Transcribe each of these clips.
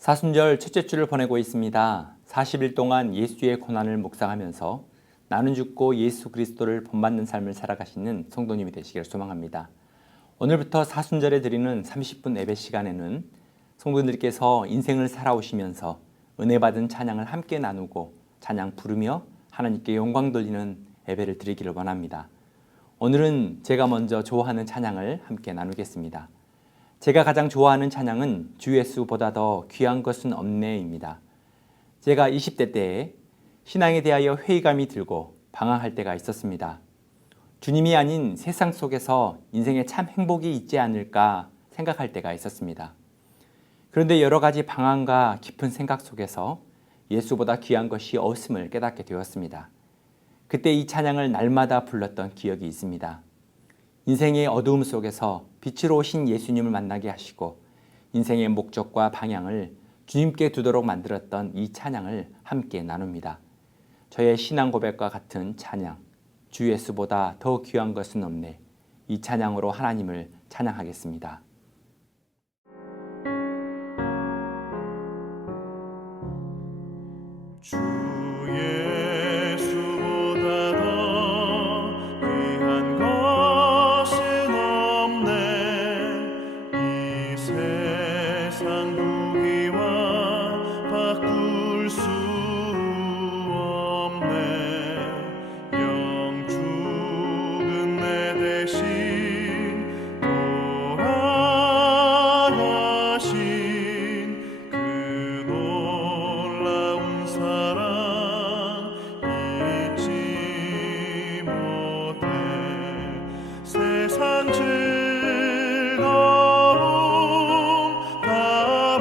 사순절 첫째 주를 보내고 있습니다. 40일 동안 예수의 고난을 묵상하면서 나는 죽고 예수 그리스도를 본받는 삶을 살아가시는 성도님이 되시기를 소망합니다. 오늘부터 사순절에 드리는 30분 예배 시간에는 성도님들께서 인생을 살아오시면서 은혜 받은 찬양을 함께 나누고 찬양 부르며 하나님께 영광 돌리는 예배를 드리기를 원합니다. 오늘은 제가 먼저 좋아하는 찬양을 함께 나누겠습니다. 제가 가장 좋아하는 찬양은 주 예수보다 더 귀한 것은 없네입니다. 제가 20대 때에 신앙에 대하여 회의감이 들고 방황할 때가 있었습니다. 주님이 아닌 세상 속에서 인생에 참 행복이 있지 않을까 생각할 때가 있었습니다. 그런데 여러 가지 방황과 깊은 생각 속에서 예수보다 귀한 것이 없음을 깨닫게 되었습니다. 그때 이 찬양을 날마다 불렀던 기억이 있습니다. 인생의 어두움 속에서 빛으로 오신 예수님을 만나게 하시고 인생의 목적과 방향을 주님께 두도록 만들었던 이 찬양을 함께 나눕니다. 저의 신앙 고백과 같은 찬양, 주 예수보다 더 귀한 것은 없네. 이 찬양으로 하나님을 찬양하겠습니다. 주 예수보다 더 귀한 것은 없네. 이 세상 무기와 바꿀 수 없네. 영 죽은 내 대신 돌아가신 그 놀라운 사랑 잊지 못해. 세상 즐거움 다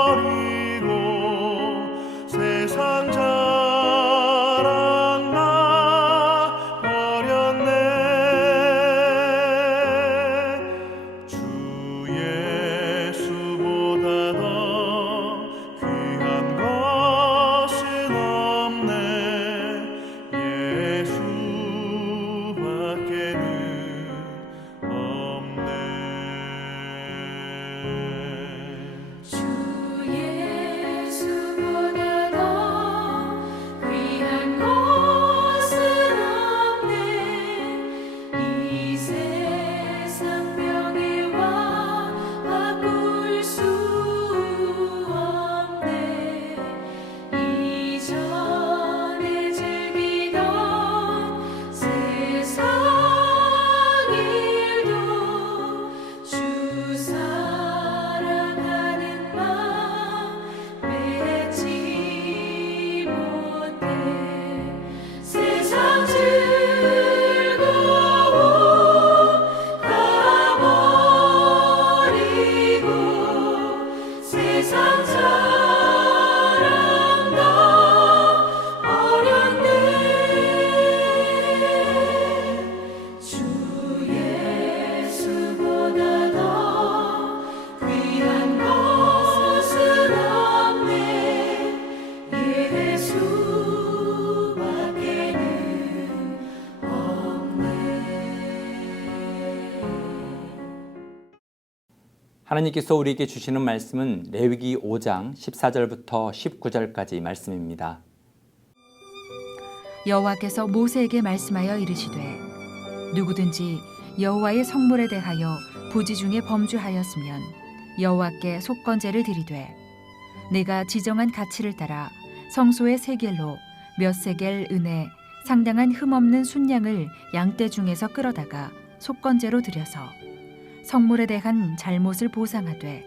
버리고 세상 자랑 나 버렸네. 주 예수보다 더 귀한 것은 없네. 예수밖에는 없네. 주 예수보다 더 귀한 것은 없네. 이 세상 명예와 바꿀 수 없네. 이전에 즐기던 세상 일도 주 사랑하는 마음 맺지 못해. 세상 즐거움 다 버리고 세상 자랑 다 버렸네. 주 예수보다 더 귀한 것은 없네. 예수밖에는 없네. 하나님께서 우리에게 주시는 말씀은 레위기 5장 14절부터 19절까지 말씀입니다. 여호와께서 모세에게 말씀하여 이르시되 누구든지 여호와의 성물에 대하여 부지 중에 범죄하였으면 여호와께 속건제를 드리되 내가 지정한 가치를 따라 성소의 세겔로 몇 세겔 은에 상당한 흠없는 순양을 양떼 중에서 끌어다가 속건제로 드려서 성물에 대한 잘못을 보상하되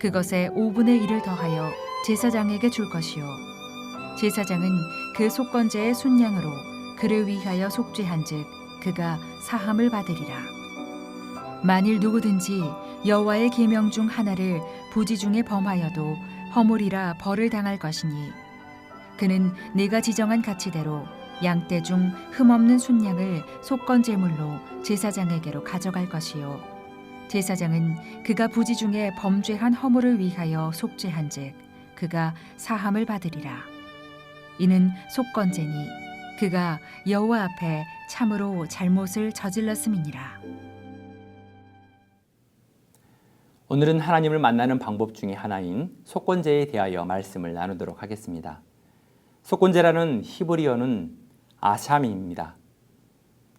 그것에 5분의 1을 더하여 제사장에게 줄 것이요 제사장은 그 속건제의 순양으로 그를 위하여 속죄한즉 그가 사함을 받으리라. 만일 누구든지 여호와의 계명 중 하나를 부지 중에 범하여도 허물이라 벌을 당할 것이니 그는 내가 지정한 가치대로 양떼 중 흠없는 순양을 속건제물로 제사장에게로 가져갈 것이요 제사장은 그가 부지 중에 범죄한 허물을 위하여 속죄한즉 그가 사함을 받으리라. 이는 속건제니 그가 여호와 앞에 참으로 잘못을 저질렀음이니라. 오늘은 하나님을 만나는 방법 중에 하나인 속건제에 대하여 말씀을 나누도록 하겠습니다. 속건제라는 히브리어는 아샴입니다.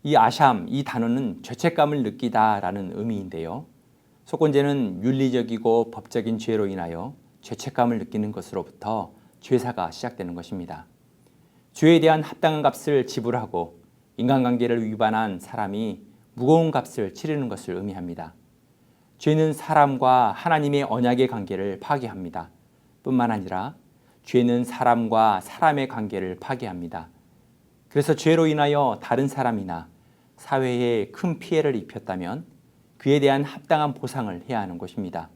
이 아샴, 이 단어는 죄책감을 느끼다라는 의미인데요. 속건제는 윤리적이고 법적인 죄로 인하여 죄책감을 느끼는 것으로부터 죄사가 시작되는 것입니다. 죄에 대한 합당한 값을 지불하고 인간관계를 위반한 사람이 무거운 값을 치르는 것을 의미합니다. 죄는 사람과 하나님의 언약의 관계를 파괴합니다. 뿐만 아니라 죄는 사람과 사람의 관계를 파괴합니다. 그래서 죄로 인하여 다른 사람이나 사회에 큰 피해를 입혔다면 그에 대한 합당한 보상을 해야 하는 것입니다.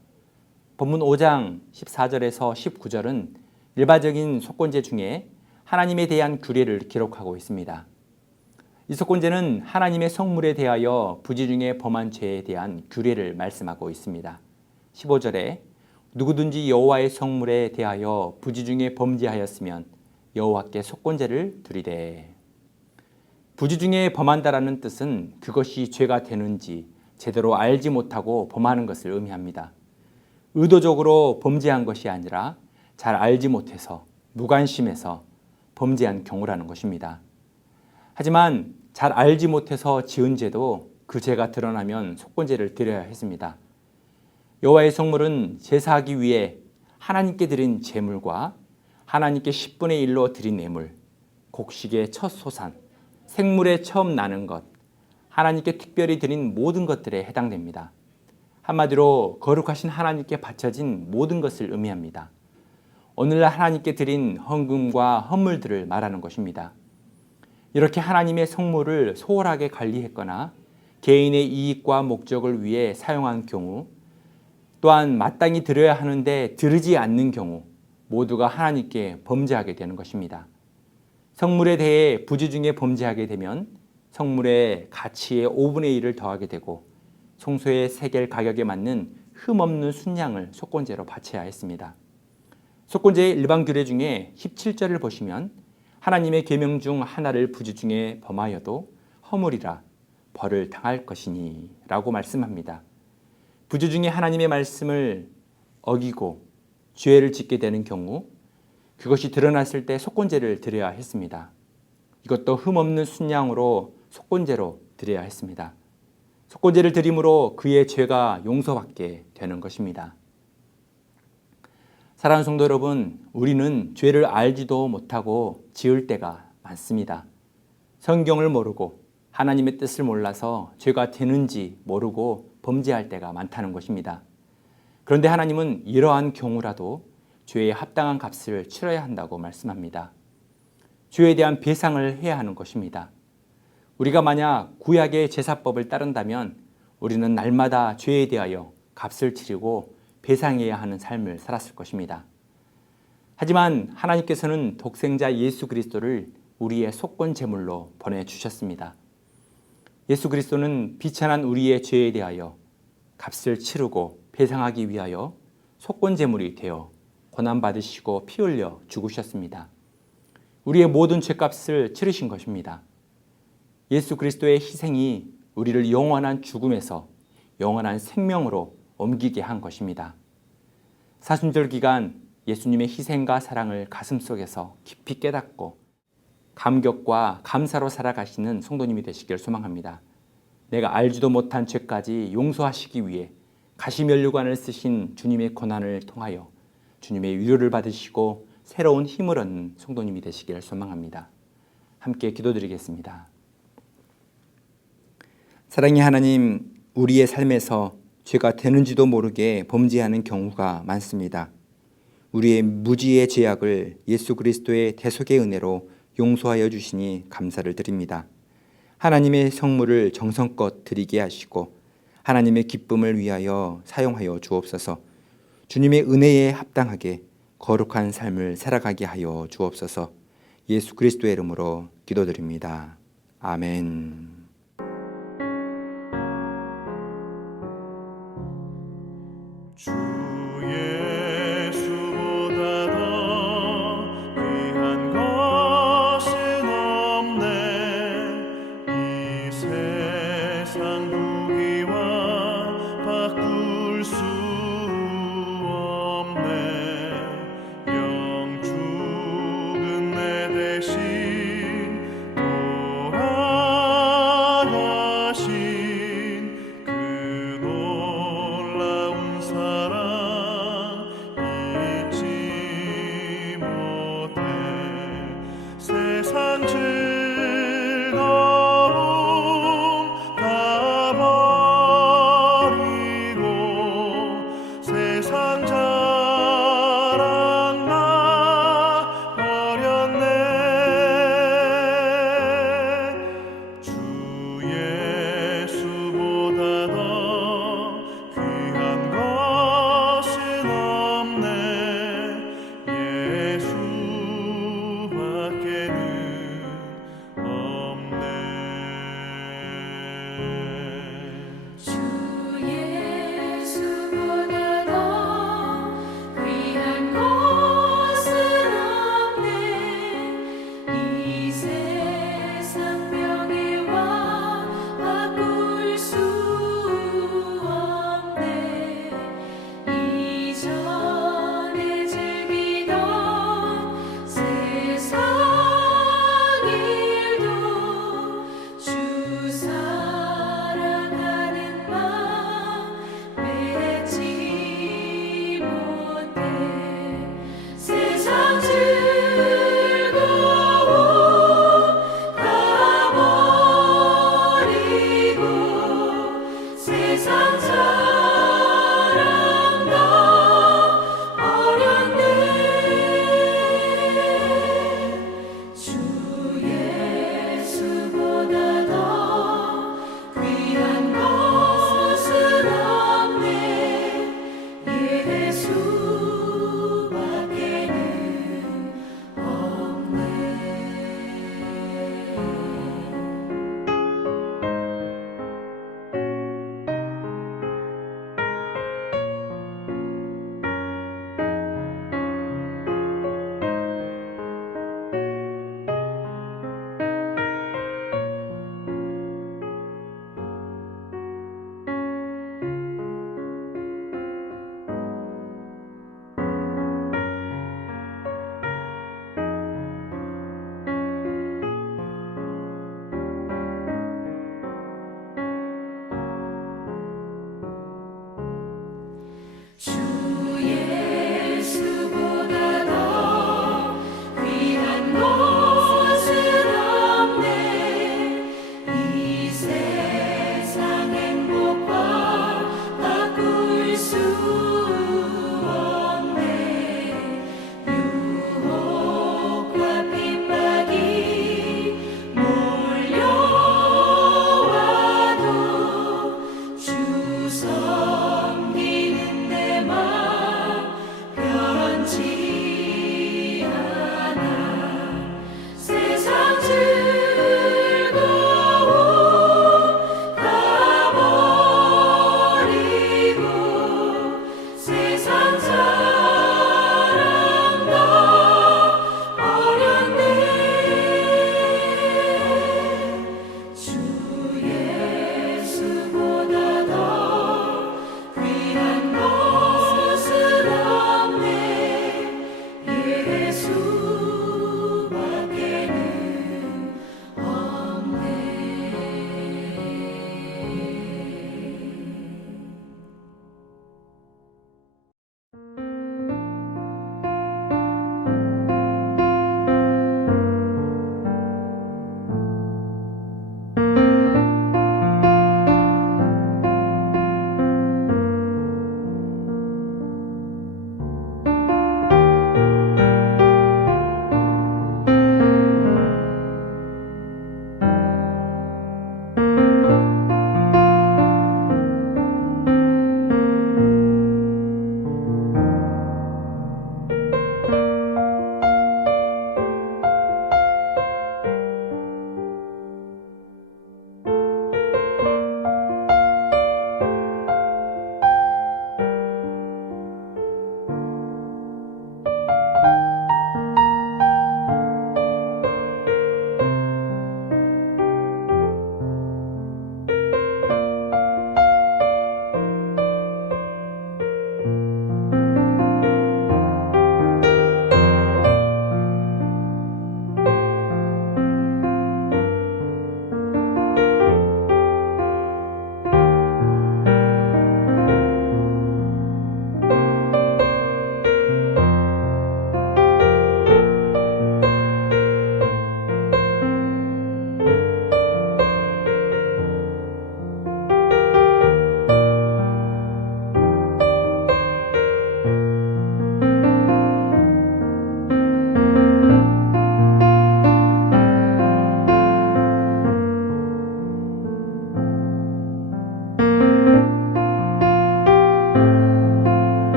본문 5장 14절에서 19절은 일반적인 속건제 중에 하나님에 대한 규례를 기록하고 있습니다. 이 속건제는 하나님의 성물에 대하여 부지 중에 범한 죄에 대한 규례를 말씀하고 있습니다. 15절에 누구든지 여호와의 성물에 대하여 부지 중에 범죄하였으면 여호와께 속건제를 드리되. 부지 중에 범한다라는 뜻은 그것이 죄가 되는지 제대로 알지 못하고 범하는 것을 의미합니다. 의도적으로 범죄한 것이 아니라 잘 알지 못해서 무관심해서 범죄한 경우라는 것입니다. 하지만 잘 알지 못해서 지은 죄도 그 죄가 드러나면 속건제를 드려야 했습니다. 여호와의 성물은 제사하기 위해 하나님께 드린 제물과 하나님께 10분의 1로 드린 예물, 곡식의 첫 소산, 생물의 처음 나는 것, 하나님께 특별히 드린 모든 것들에 해당됩니다. 한마디로 거룩하신 하나님께 바쳐진 모든 것을 의미합니다. 오늘날 하나님께 드린 헌금과 헌물들을 말하는 것입니다. 이렇게 하나님의 성물을 소홀하게 관리했거나 개인의 이익과 목적을 위해 사용한 경우, 또한 마땅히 드려야 하는데 드리지 않는 경우 모두가 하나님께 범죄하게 되는 것입니다. 성물에 대해 부지 중에 범죄하게 되면 성물의 가치의 5분의 1을 더하게 되고 송소의 세겔 가격에 맞는 흠없는 순양을 속건제로 바쳐야 했습니다. 속건제의 일반 규례 중에 17절을 보시면 하나님의 계명 중 하나를 부지 중에 범하여도 허물이라 벌을 당할 것이니 라고 말씀합니다. 부지 중에 하나님의 말씀을 어기고 죄를 짓게 되는 경우 그것이 드러났을 때 속건제를 드려야 했습니다. 이것도 흠없는 순양으로 속건제로 드려야 했습니다. 속건제를 드림으로 그의 죄가 용서받게 되는 것입니다. 사랑하는 성도 여러분, 우리는 죄를 알지도 못하고 지을 때가 많습니다. 성경을 모르고 하나님의 뜻을 몰라서 죄가 되는지 모르고 범죄할 때가 많다는 것입니다. 그런데 하나님은 이러한 경우라도 죄에 합당한 값을 치러야 한다고 말씀합니다. 죄에 대한 배상을 해야 하는 것입니다. 우리가 만약 구약의 제사법을 따른다면 우리는 날마다 죄에 대하여 값을 치르고 배상해야 하는 삶을 살았을 것입니다. 하지만 하나님께서는 독생자 예수 그리스도를 우리의 속건 제물로 보내주셨습니다. 예수 그리스도는 비천한 우리의 죄에 대하여 값을 치르고 배상하기 위하여 속건 제물이 되어 고난받으시고 피 흘려 죽으셨습니다. 우리의 모든 죄값을 치르신 것입니다. 예수 그리스도의 희생이 우리를 영원한 죽음에서 영원한 생명으로 옮기게 한 것입니다. 사순절 기간 예수님의 희생과 사랑을 가슴속에서 깊이 깨닫고 감격과 감사로 살아가시는 성도님이 되시길 소망합니다. 내가 알지도 못한 죄까지 용서하시기 위해 가시면류관을 쓰신 주님의 고난을 통하여 주님의 위로를 받으시고 새로운 힘을 얻는 성도님이 되시길 소망합니다. 함께 기도드리겠습니다. 사랑의 하나님, 우리의 삶에서 죄가 되는지도 모르게 범죄하는 경우가 많습니다. 우리의 무지의 죄악을 예수 그리스도의 대속의 은혜로 용서하여 주시니 감사를 드립니다. 하나님의 성물을 정성껏 드리게 하시고 하나님의 기쁨을 위하여 사용하여 주옵소서. 주님의 은혜에 합당하게 거룩한 삶을 살아가게 하여 주옵소서. 예수 그리스도의 이름으로 기도드립니다. 아멘. 주 예수보다 더 귀한 것은 없네. 이 세상 무기와 바꿀 수 예수